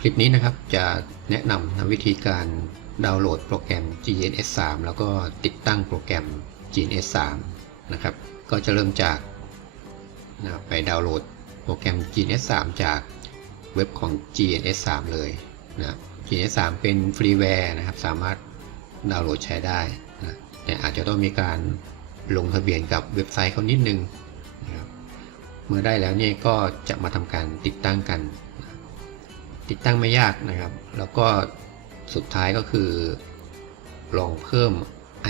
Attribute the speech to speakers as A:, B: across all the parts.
A: คลิปนี้นะครับจะแนะนำนวิธีการดาวน์โหลดโปรแกรม GNS 3 แล้วก็ติดตั้งโปรแกรม GNS 3 นะครับ ก็จะเริ่มจากนะไปดาวน์โหลดโปรแกรม GNS 3 จากเว็บของ GNS 3 เลยนะ GNS 3 เป็นฟรีแวร์นะครับ สามารถดาวน์โหลดใช้ได้นะแต่อาจจะต้องมีการลงทะเบียนกับเว็บไซต์เขานิดนึงนะครับเมื่อได้แล้วเนี่ยก็จะมาทำการติดตั้งกัน ติดตั้งไม่ยากนะครับ แล้วก็สุดท้ายก็คือ ลองเพิ่ม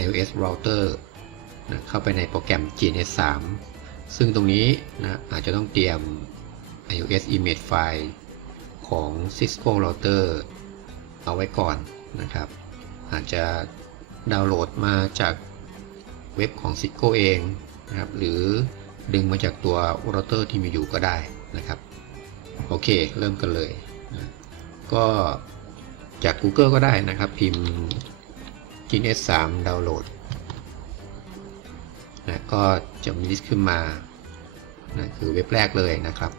A: iOS router นะเข้าไปในโปรแกรม GNS 3 ซึ่งตรงนี้นะอาจจะต้องเตรียม iOS image file ของ Cisco router เอาไว้ก่อนนะครับ อาจจะดาวน์โหลดมาจากเว็บของ Cisco เองนะครับหรือดึงมาจากตัว router ที่มีอยู่ก็ได้นะครับ โอเค เริ่มกันเลย ก็จาก Google ก็ได้นะครับ พิมพ์ GNS 3ดาวน์โหลดนะก็จะมีลิสต์ขึ้นมานะคือเว็บแรกเลยนะครับ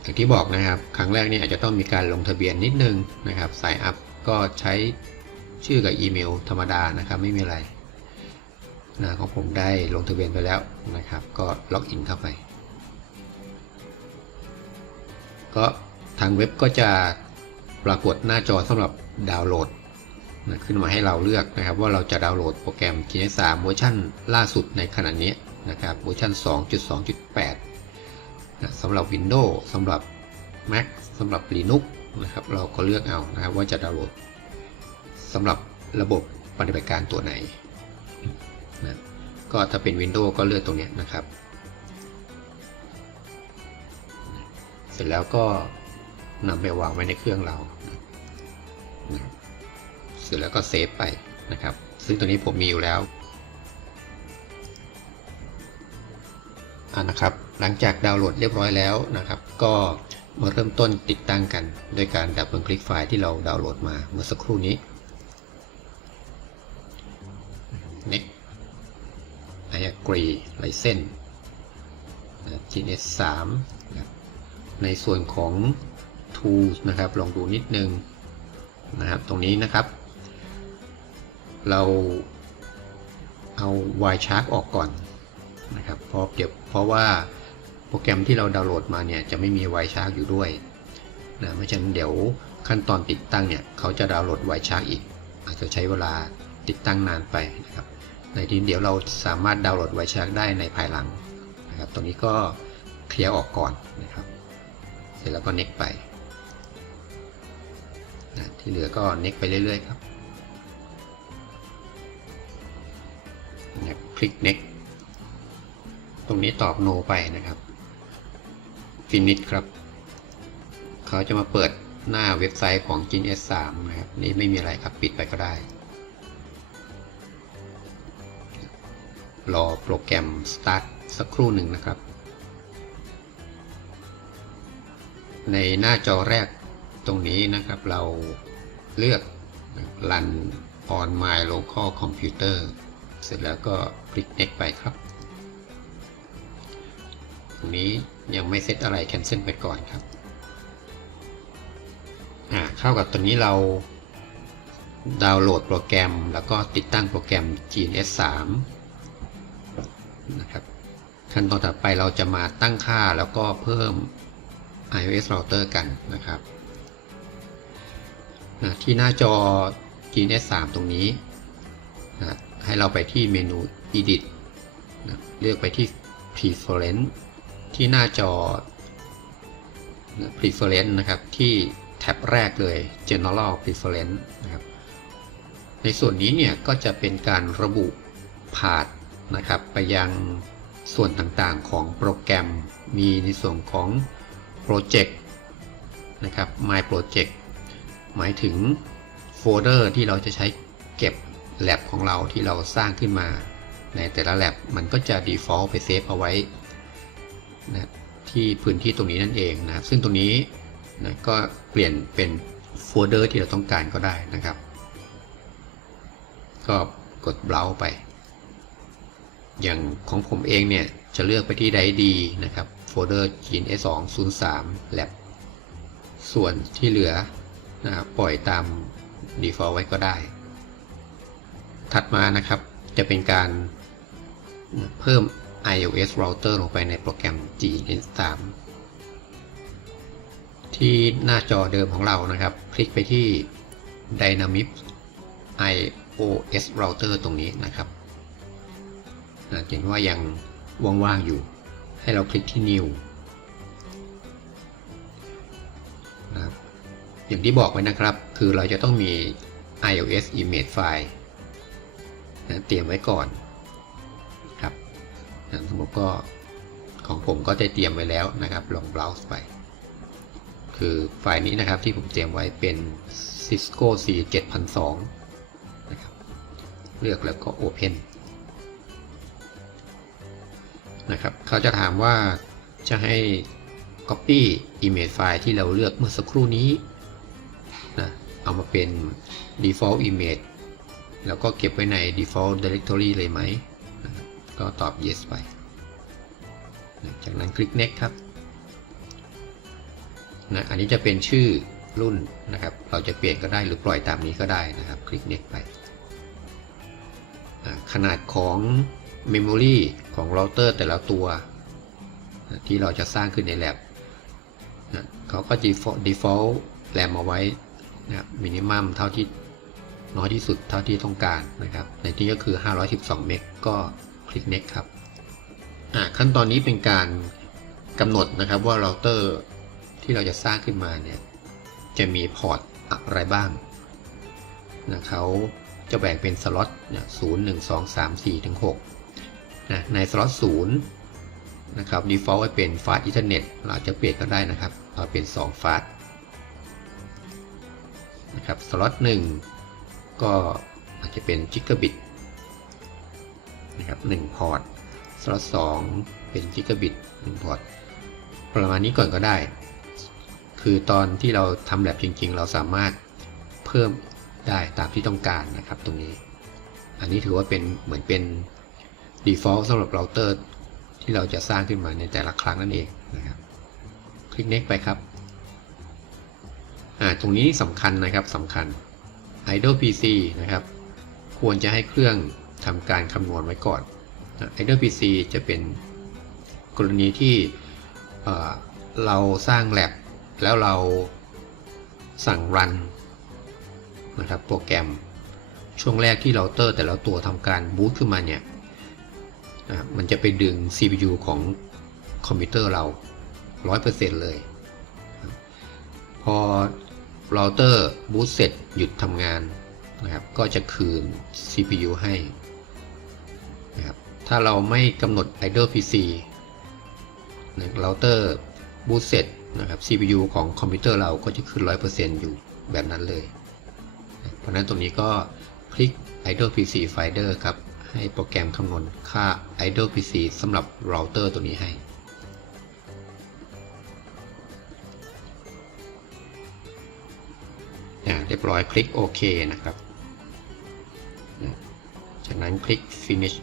A: อย่างที่บอกนะครับ ครั้งแรกนี่อาจจะต้องมีการลงทะเบียนนิดนึงนะครับสายอัพก็ใช้ชื่อกับอีเมลธรรมดานะครับ ไม่มีอะไร นะของผมได้ลงทะเบียนไปแล้วนะครับ ก็ล็อกอินเข้าไป ก็ทางเว็บก็จะปรากฏหน้าจอสำหรับดาวน์โหลดนะขึ้นมาให้เราเลือกนะครับ ว่าเราจะดาวน์โหลดโปรแกรม GNS 3 เวอร์ชันล่าสุดในขณะนี้นะครับเวอร์ชัน 2.2.8นะสำหรับ Windows สำหรับ Mac สำหรับ Linux นะครับ เราก็เลือกเอานะครับว่าจะดาวน์โหลดสำหรับระบบปฏิบัติการตัวไหน ก็ถ้าเป็น Windows ก็เลือกตรงนี้นะครับ เสร็จแล้วก็นำไปวางไว้ในเครื่องเรา เสร็จแล้วก็เซฟไปนะครับ ซึ่งตัวนี้ผมมีอยู่แล้วนะครับ หลังจากดาวน์โหลดเรียบร้อยแล้วนะครับ ก็มาเริ่มต้นติดตั้งกัน โดยการดับเบิลคลิกไฟล์ที่เราดาวน์โหลดมาเมื่อสักครู่นี้ next I agree license gs 3ในส่วนของ tools นะครับลองดูนิดนึงนะครับตรงนี้นะครับ เราเอา Wireshark ออกก่อนนะครับเพราะเดี๋ยวเพราะว่าโปรแกรมที่เราดาวน์โหลดมาเนี่ยจะไม่มี Wireshark อยู่ด้วยนะเพราะฉะนั้นเดี๋ยวขั้นตอนติดตั้งเนี่ยเขาจะดาวน์โหลด Wireshark อีก อาจจะใช้เวลาติดตั้งนานไปนะครับ ในที่เดี๋ยวเราสามารถดาวน์โหลด Wireshark ได้ในภายหลังนะครับตรงนี้ก็เคลียร์ออกก่อนนะครับ เสร็จแล้วก็ next ไปนะที่เหลือก็ next ไปเรื่อยๆครับนะคลิก next ตรงนี้ตอบ no ไปนะครับ finish ครับ เขาจะมาเปิดหน้าเว็บไซต์ของ GNS 3 นะครับ นี่ไม่มีอะไรครับ ปิดไปก็ได้ รอโปรแกรม start สักครู่หนึ่งนะครับ ในหน้าจอแรกตรงนี้นะครับเราเลือก run on my local computer เสร็จแล้วก็คลิก next ไปครับ ตรงนี้ยังไม่เซตอะไร cancel ไปก่อนครับอ่าเข้ากับตรงนี้เราดาวน์โหลดโปรแกรม แล้วก็ติดตั้งโปรแกรม GNS 3 นะครับ ขั้นตอนต่อไปเราจะมาตั้งค่าแล้วก็เพิ่ม iOS router กันนะครับนะที่หน้าจอ GNS 3ตรงนี้นะให้เราไปที่เมนู Edit นะเลือกไปที่ Preference ที่หน้าจอนะ Preference นะครับที่แท็บแรกเลย General Preference นะครับในส่วนนี้เนี่ยก็จะเป็นการระบุพาธ นะครับ ไปยังส่วนต่างๆของโปรแกรม มีในส่วนของโปรเจกต์นะครับ My Project หมายถึงโฟลเดอร์ที่เราจะใช้เก็บ lab ของเราที่เราสร้างขึ้นมา ในแต่ละ lab มันก็จะ default ไปเซฟเอาไว้นะที่พื้นที่ตรงนี้นั่นเองนะซึ่งตรงนี้นะก็เปลี่ยนเป็นโฟลเดอร์ที่เราต้องการก็ได้นะครับ ก็กด browse ไป อย่างของผมเองเนี่ย จะเลือกไปที่ไดดีนะครับ โฟลเดอร์ GNS 2 0 3 Lab ส่วนที่เหลือนะครับปล่อยตาม default ไว้ก็ได้ ถัดมานะครับจะเป็นการเพิ่ม iOS router ลงไปในโปรแกรม GNS 3 ที่หน้าจอเดิมของเรานะครับ คลิกไปที่ Dynamic iOS router ตรงนี้นะครับ เห็นว่ายังว่างๆอยู่ ให้เราคลิกที่ New นะครับอย่างที่บอกไว้นะครับ คือเราจะต้องมี iOS image file นะเตรียมไว้ก่อนครับนะสมมติก็ของผมก็ได้เตรียมไว้แล้วนะครับ ลอง browse ไป คือไฟล์นี้นะครับที่ผมเตรียมไว้เป็น Cisco C 7002นะครับ เลือกแล้วก็ Open นะครับเขาจะถามว่าจะให้ Copy image file ที่เราเลือกเมื่อสักครู่นี้นะเอามาเป็น default image แล้วก็เก็บไว้ใน default directory เลยไหมนะก็ตอบ yes ไปนะจากนั้นคลิก next ครับนะอันนี้จะเป็นชื่อรุ่นนะครับ เราจะเปลี่ยนก็ได้หรือปล่อยตามนี้ก็ได้นะครับ คลิก next ไป ขนาดของ memory ของเราเตอร์แต่ละตัว ที่เราจะสร้างขึ้นใน lab นะเขาก็ default default RAM เอาไว้นะครับ minimum เท่าที่น้อยที่สุดเท่าที่ต้องการนะครับ ในที่ก็คือ 512 เมกก็คลิก next ครับขั้นตอนนี้เป็นการกำหนดนะครับว่าเราเตอร์ที่เราจะสร้างขึ้นมาเนี่ยจะมีพอร์ตอะไรบ้างนะเขาจะแบ่งเป็นสล็อตเนี่ย0 1 2 3 4ถึง6 นะในสล็อต0นะครับ default ไว้เป็น fast ethernet เราอาจะเปลี่ยนก็ได้นะครับเอาเป็น 2 fast นะครับสล็อต1ก็อาจจะเป็น gigabit นะครับ1พอร์ตสล็อต2เป็น gigabit 1พอร์ตประมาณนี้ก่อนก็ได้ คือตอนที่เราทำแ a บจริง ๆ เราสามารถเพิ่มได้ตามที่ต้องการนะครับตรงนี้ อันนี้ถือว่าเป็นเหมือนเป็น default สำหรับเราเตอร์ที่เราจะสร้างขึ้นมาในแต่ละครั้งนั่นเองนะครับ คลิก next ไปครับอ่าตรงนี้สำคัญนะครับสำคัญ idle pc นะครับ ควรจะให้เครื่องทำการคำนวณไว้ก่อนนะ idle pc จะเป็นกรณีที่เราสร้าง lab แล้วเราสั่ง run นะครับโปรแกรมช่วงแรกที่เราเตอร์แต่ละตัวทำการบูตขึ้นมาเนี่ย นะมันจะไปดึง CPU ของคอมพิวเตอร์เรา 100%เลย พอเราเตอร์บูตเสร็จหยุดทำงานนะครับ ก็จะคืน CPU ให้นะครับถ้าเราไม่กำหนด idle PC นะเราเตอร์บูตเสร็จนะครับ CPU ของคอมพิวเตอร์เราก็จะขึ้น 100%อยู่แบบนั้นเลย เพราะฉะนั้นตรงนี้ก็คลิก idle PC finder ครับ ให้โปรแกรมคำนวณค่า idle PC สำหรับเราเตอร์ตัวนี้ให้เรียบร้อยคลิกโอเคนะครับ จากนั้นคลิก finish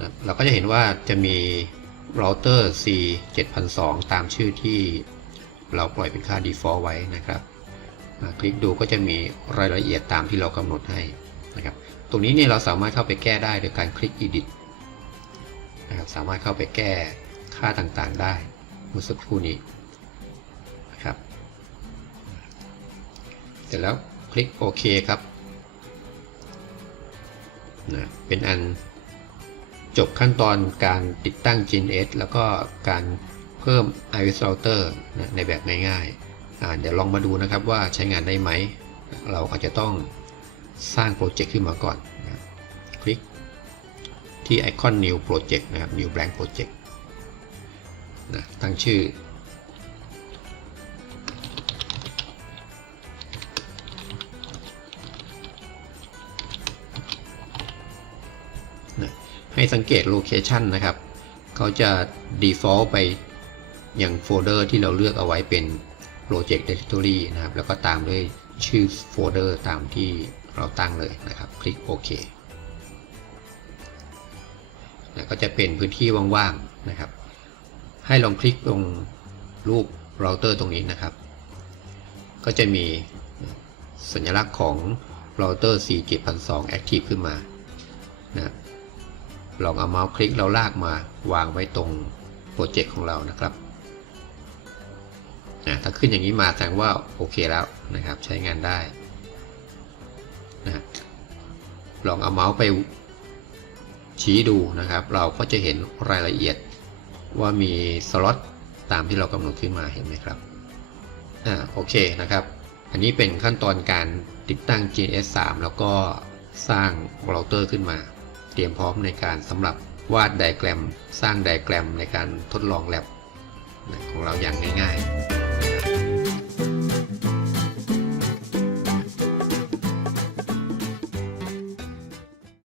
A: นะเราก็จะเห็นว่าจะมีเราเตอร์ C 7002ตามชื่อที่เราปล่อยเป็นค่า default ไว้นะครับ คลิกดูก็จะมีรายละเอียดตามที่เรากำหนดให้ นะครับ ตรงนี้เนี่ยเราสามารถเข้าไปแก้ได้โดยการคลิก edit นะครับ สามารถเข้าไปแก้ค่าต่างๆได้เมื่อสักครู่นี้นะครับ เสร็จแล้วคลิกโอเคครับนะเป็นอันจบขั้นตอนการติดตั้ง GNS แล้วก็การเพิ่ม iOS router นะในแบบง่ายๆเดี๋ยวลองมาดูนะครับว่าใช้งานได้ไหม เราอาจจะต้อง สร้างโปรเจกต์ขึ้นมาก่อนนะคลิกที่ไอคอน New Project นะครับ New Blank Project นะตั้งชื่อ ให้สังเกตโลเคชันนะครับ เขาจะ default ไปอยังโฟลเดอร์ที่เราเลือกเอาไว้เป็น project directory นะครับ แล้วก็ตามด้วยชื่อโฟลเดอร์ตามที่ เราตั้งเลยนะครับ คลิกโอเคนะก็จะเป็นพื้นที่ว่างๆนะครับ ให้ลองคลิกตรงรูปเราเตอร์ตรงนี้นะครับ ก็จะมีสัญลักษณ์ของเราเตอร์ 47002 Active ขึ้นมานะลองเอาเมาส์คลิกเราลากมาวางไว้ตรงโปรเจกต์ของเรานะครับนะถ้าขึ้นอย่างนี้มาแสดงว่าโอเคแล้วนะครับ ใช้งานได้ นะลองเอาเมาส์ไปชี้ดูนะครับ เราก็จะเห็นรายละเอียดว่ามีสล็อตตามที่เรากำหนดขึ้นมาเห็นไหมครับอ่าโอเคนะครับ อันนี้เป็นขั้นตอนการติดตั้ง GS 3แล้วก็สร้างเราเตอร์ขึ้นมา เตรียมพร้อมในการสำหรับวาดไดแกรม สร้างไดแกรมในการทดลองแลบของเราอย่างง่าย ๆ